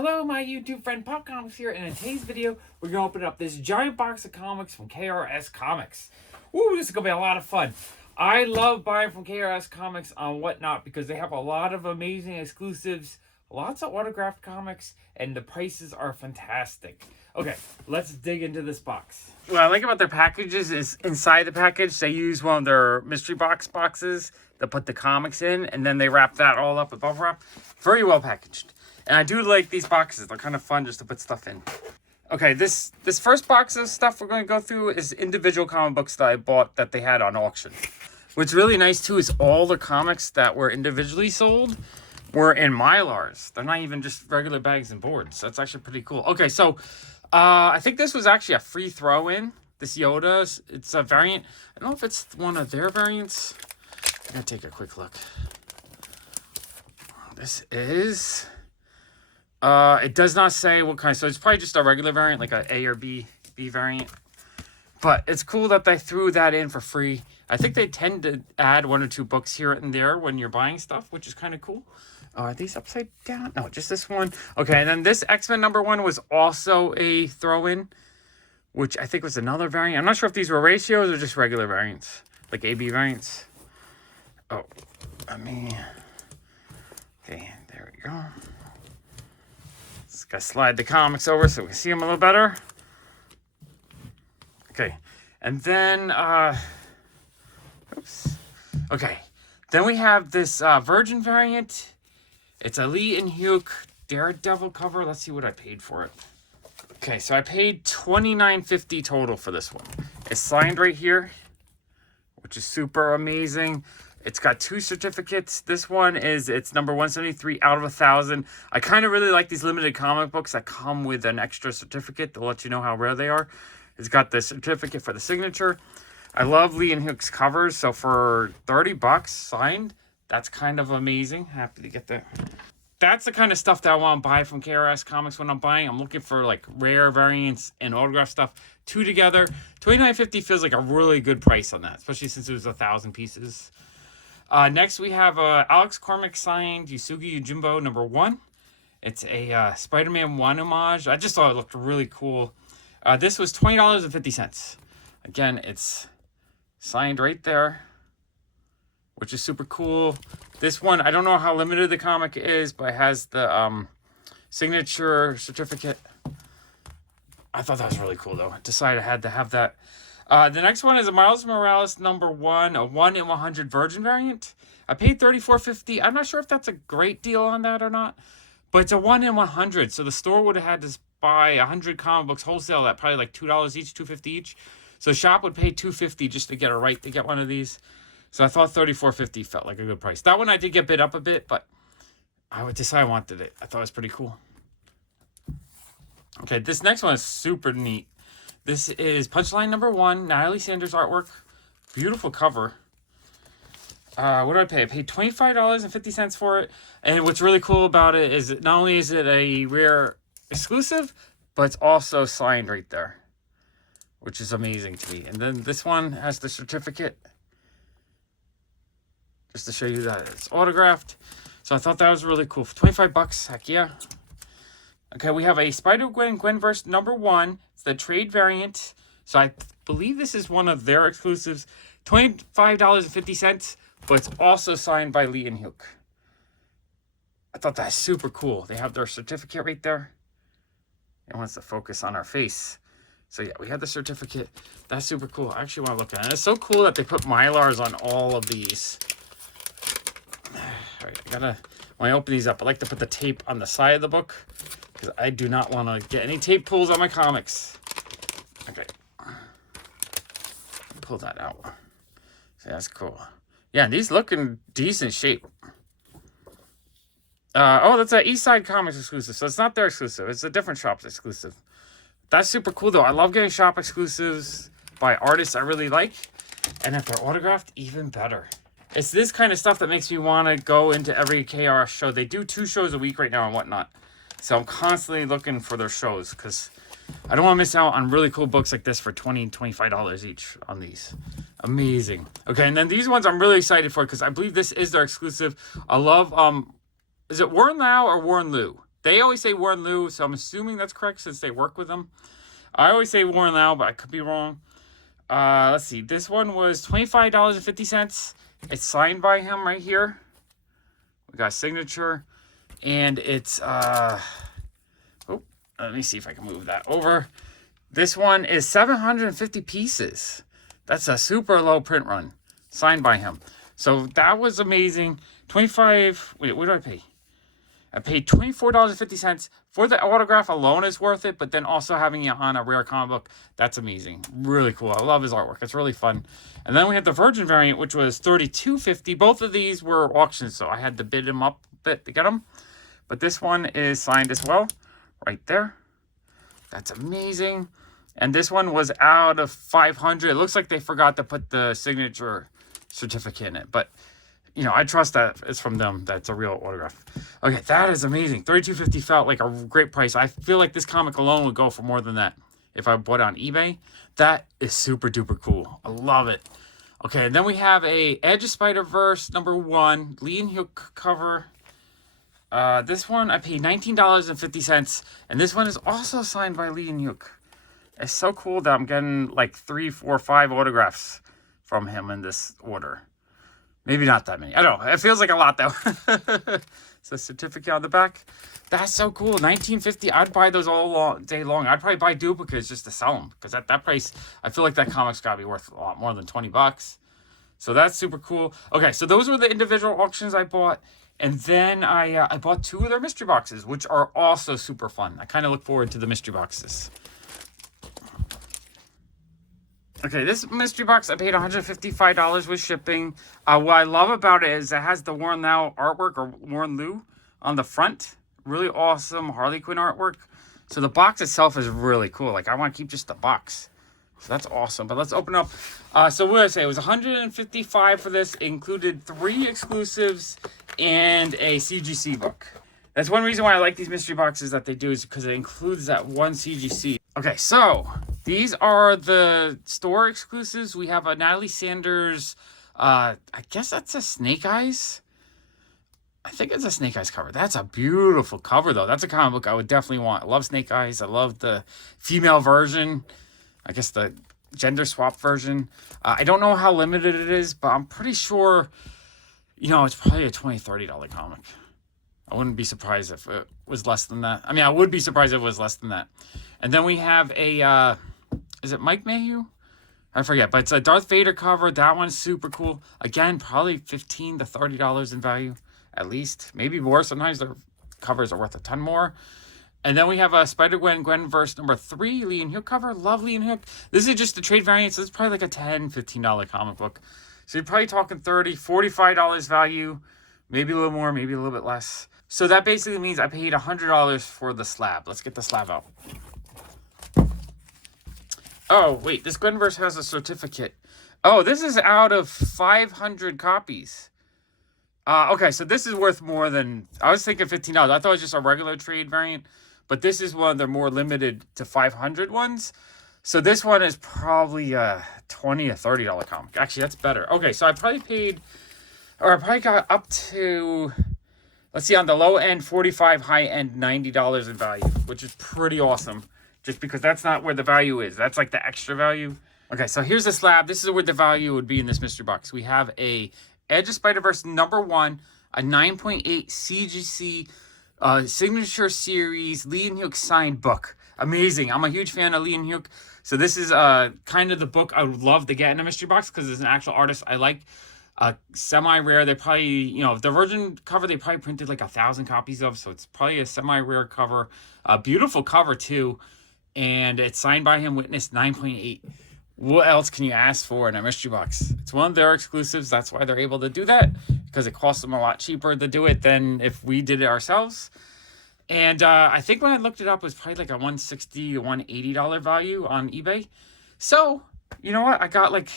Hello, my YouTube friend Pop Comics here, and in today's video, we're going to open up this giant box of comics from KRS Comics. Woo, this is going to be a lot of fun. I love buying from KRS Comics on Whatnot because they have a lot of amazing exclusives, lots of autographed comics, and the prices are fantastic. Okay, let's dig into this box. What I like about their packages is inside the package, they use one of their mystery boxes to put the comics in, and then they wrap that all up with bubble wrap. Very well packaged. And I do like these boxes. They're kind of fun just to put stuff in. Okay, this first box of stuff we're going to go through is individual comic books that I bought that they had on auction. What's really nice, too, is all the comics that were individually sold were in Mylars. They're not even just regular bags and boards. That's actually pretty cool. Okay, so I think this was actually a free throw-in. This Yoda, it's a variant. I don't know if it's one of their variants. I'm going to take a quick look. This is... it does not say what kind, so it's probably just a regular variant, like a or B variant. But it's cool that they threw that in for free. I think they tend to add one or two books here and there when you're buying stuff, which is kind of cool. Are these upside down? No, just this one. Okay, and then this X-Men #1 was also a throw-in, which I think was another variant. I'm not sure if these were ratios or just regular variants, like AB variants. Oh, let me... Okay, there we go. Just gotta slide the comics over so we can see them a little better. Okay, and then, oops. Okay, then we have this Virgin variant. It's a Lee and Hugh Daredevil cover. Let's see what I paid for it. Okay, so I paid $29.50 total for this one. It's signed right here, which is super amazing. It's got 2 certificates. This one is, it's number 173 out of 1,000. I kind of really like these limited comic books that come with an extra certificate to let you know how rare they are. It's got the certificate for the signature. I love Lee and Hook's covers, so for 30 bucks signed, that's kind of amazing. Happy to get that. That's the kind of stuff that I want to buy from KRS Comics when I'm buying. I'm looking for like rare variants and autograph stuff. 2 together. $29.50 feels like a really good price on that, especially since it was 1,000 pieces. Next, we have Alex Cormack signed Yusugi Yojimbo #1. It's a Spider-Man 1 homage. I just thought it looked really cool. This was $20.50. Again, it's signed right there, which is super cool. This one, I don't know how limited the comic is, but it has the signature certificate. I thought that was really cool, though. I decided I had to have that. The next one is a Miles Morales #1, a 1 in 100 Virgin variant. I paid $34.50. I'm not sure if that's a great deal on that or not, but it's a 1 in 100. So the store would have had to buy 100 comic books wholesale at probably like $2 each, $2.50 each. So shop would pay $2.50 just to get a right to get one of these. So I thought $34.50 felt like a good price. That one I did get bid up a bit, but I would decide I wanted it. I thought it was pretty cool. Okay, this next one is super neat. This is Punchline #1, Natalie Sanders artwork. Beautiful cover. What did I pay? I paid $25.50 for it. And what's really cool about it is that not only is it a rare exclusive, but it's also signed right there, which is amazing to me. And then this one has the certificate, just to show you that it's autographed. So I thought that was really cool. For 25 bucks, heck yeah. Okay, we have a Spider-Gwen Gwenverse #1. It's the trade variant. So I believe this is one of their exclusives. $25.50, but it's also signed by Lee and Hook. I thought that's super cool. They have their certificate right there. It wants to focus on our face. So yeah, we have the certificate. That's super cool. I actually want to look at it. It's so cool that they put Mylars on all of these. All right, when I open these up, I like to put the tape on the side of the book because I do not want to get any tape pulls on my comics. Okay. Pull that out. So that's cool. Yeah, these look in decent shape. Oh, that's an East Side Comics exclusive. So it's not their exclusive. It's a different shop's exclusive. That's super cool, though. I love getting shop exclusives by artists I really like. And if they're autographed, even better. It's this kind of stuff that makes me want to go into every KRS show. They do 2 shows a week right now and whatnot. So I'm constantly looking for their shows because I don't want to miss out on really cool books like this for $20, $25 each on these. Amazing. Okay, and then these ones I'm really excited for because I believe this is their exclusive. I love, is it Warren Lau or Warren Liu? They always say Warren Liu, so I'm assuming that's correct since they work with him. I always say Warren Liu, but I could be wrong. Let's see. This one was $25.50. It's signed by him right here. We got a signature. And it's, let me see if I can move that over. This one is 750 pieces. That's a super low print run. Signed by him. So that was amazing. Wait, what did I pay? I paid $24.50 for the autograph alone is worth it, but then also having it on a rare comic book, that's amazing. Really cool. I love his artwork. It's really fun. And then we had the Virgin variant, which was $32.50. Both of these were auctions, so I had to bid them up a bit to get them. But this one is signed as well, right there. That's amazing. And this one was out of 500. It looks like they forgot to put the signature certificate in it, but you know, I trust that it's from them. That's a real autograph. Okay, that is amazing. $32.50 felt like a great price. I feel like this comic alone would go for more than that if I bought it on eBay. That is super duper cool. I love it. Okay, and then we have a Edge of Spider-Verse #1 Lee and Hook cover. This one I paid $19.50, and this one is also signed by Lee and Hook. It's so cool that I'm getting like 3, 4, 5 autographs from him in this order. Maybe not that many. I don't know. It feels like a lot, though. It's a certificate on the back. That's so cool. $19.50. I'd buy those all day long. I'd probably buy duplicates just to sell them. Because at that price, I feel like that comic's got to be worth a lot more than $20. So that's super cool. Okay, so those were the individual auctions I bought. And then I bought 2 of their mystery boxes, which are also super fun. I kind of look forward to the mystery boxes. Okay, this mystery box, I paid $155 with shipping. What I love about it is it has the Warren Liu artwork, or Warren Liu, on the front. Really awesome Harley Quinn artwork. So the box itself is really cool. Like, I want to keep just the box. So that's awesome. But let's open up. So what did I say? It was $155 for this. It included 3 exclusives and a CGC book. That's one reason why I like these mystery boxes that they do, is because it includes that one CGC. Okay, so these are the store exclusives. We have a Natalie Sanders, I guess that's a Snake Eyes. I think it's a Snake Eyes cover. That's a beautiful cover, though. That's a comic book I would definitely want. I love Snake Eyes. I love the female version. I guess the gender swap version. I don't know how limited it is, but I'm pretty sure, you know, it's probably a $20, $30 comic. I wouldn't be surprised if it was less than that. I mean, I would be surprised if it was less than that. And then we have a, is it Mike Mayhew? I forget, but it's a Darth Vader cover. That one's super cool. Again, probably $15 to $30 in value, at least. Maybe more. Sometimes their covers are worth a ton more. And then we have a Spider-Gwen Gwenverse #3, Lee and Hook cover. Love Lee and Hook. This is just the trade variant, so it's probably like a $10, $15 comic book. So you're probably talking $30, $45 value. Maybe a little more, maybe a little bit less. So that basically means I paid $100 for the slab. Let's get the slab out. Oh, wait. This Gwenverse has a certificate. Oh, this is out of 500 copies. Okay, so this is worth more than... I was thinking $15. I thought it was just a regular trade variant. But this is one of the more limited to 500 ones. So this one is probably a $20 or $30 comic. Actually, that's better. Okay, so I probably paid... Or I probably got up to... Let's see, on the low end, $45, high end, $90 in value, which is pretty awesome. Just because that's not where the value is. That's like the extra value. Okay, so here's the slab. This is where the value would be in this mystery box. We have a Edge of Spider-Verse #1, a 9.8 CGC signature series Lee and Hook signed book. Amazing. I'm a huge fan of Lee and Hook. So this is kind of the book I would love to get in a mystery box because it's an actual artist I like. Semi-rare. They probably, you know, the Virgin cover they probably printed like 1,000 copies of, so it's probably a semi-rare cover. A beautiful cover too, and it's signed by him, Witness 9.8. What else can you ask for in a mystery box? It's one of their exclusives. That's why they're able to do that, because it costs them a lot cheaper to do it than if we did it ourselves. And I think when I looked it up, it was probably like a $160 to $180 value on eBay. So, you know what? I got like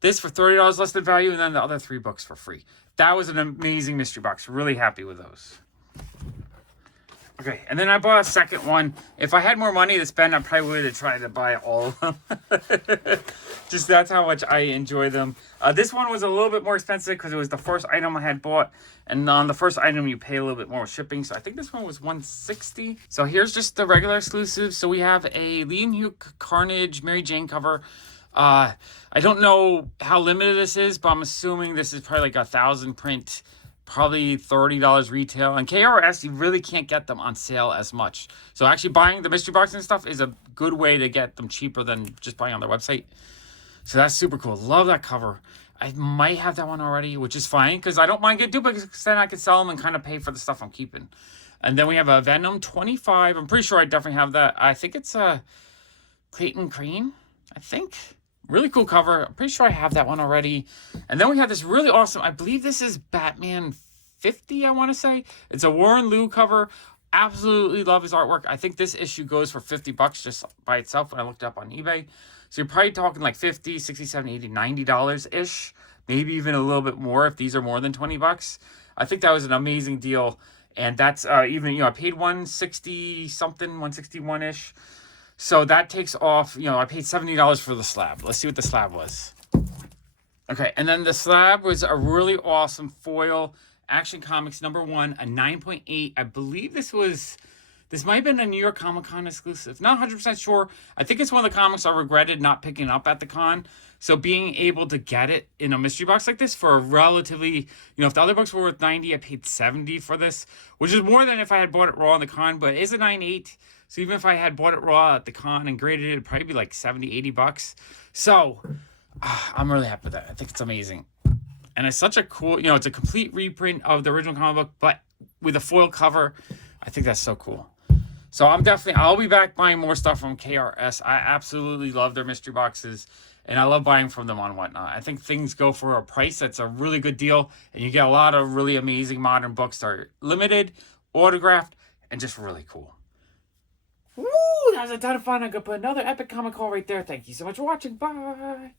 this for $30 less than value, and then the other 3 books for free. That was an amazing mystery box. Really happy with those. Okay, and then I bought a second one. If I had more money to spend, I probably would have tried to buy all of them. Just that's how much I enjoy them. This one was a little bit more expensive because it was the first item I had bought. And on the first item, you pay a little bit more shipping. So I think this one was $160. So here's just the regular exclusives. So we have a Lee and Hugh Carnage Mary Jane cover. I don't know how limited this is, but I'm assuming this is probably like 1,000 print. Probably $30 retail. And KRS, you really can't get them on sale as much. So actually buying the mystery box and stuff is a good way to get them cheaper than just buying on their website. So that's super cool. Love that cover. I might have that one already, which is fine because I don't mind getting duplicates because then I can sell them and kind of pay for the stuff I'm keeping. And then we have a Venom 25. I'm pretty sure I definitely have that. I think it's a Clayton Crane, I think. Really cool cover. I'm pretty sure I have that one already. And then we have this really awesome, I believe this is Batman 50, I want to say. It's a Warren Liu cover. Absolutely love his artwork. I think this issue goes for $50 just by itself when I looked it up on eBay. So you're probably talking like $50, $60, $70, $80, $90-ish. Maybe even a little bit more if these are more than $20. I think that was an amazing deal. And that's even, you know, I paid $160 something, $161-ish. So that takes off, you know, I paid $70 for the slab. Let's see what the slab was. Okay, and then the slab was a really awesome foil Action Comics #1, a 9.8. I believe this might have been a New York Comic Con exclusive. Not 100% sure. I think it's one of the comics I regretted not picking up at the con. So being able to get it in a mystery box like this for a relatively, you know, if the other books were worth $90, I paid $70 for this, which is more than if I had bought it raw in the con, but it is a 9.8. So even if I had bought it raw at the con and graded it, it'd probably be like $70, $80. So I'm really happy with that. I think it's amazing. And it's such a cool, you know, it's a complete reprint of the original comic book, but with a foil cover. I think that's so cool. So I'll be back buying more stuff from KRS. I absolutely love their mystery boxes, and I love buying from them on Whatnot. I think things go for a price that's a really good deal, and you get a lot of really amazing modern books that are limited, autographed, and just really cool. Woo! That was a ton of fun. I'm going to put another epic comic haul right there. Thank you so much for watching. Bye!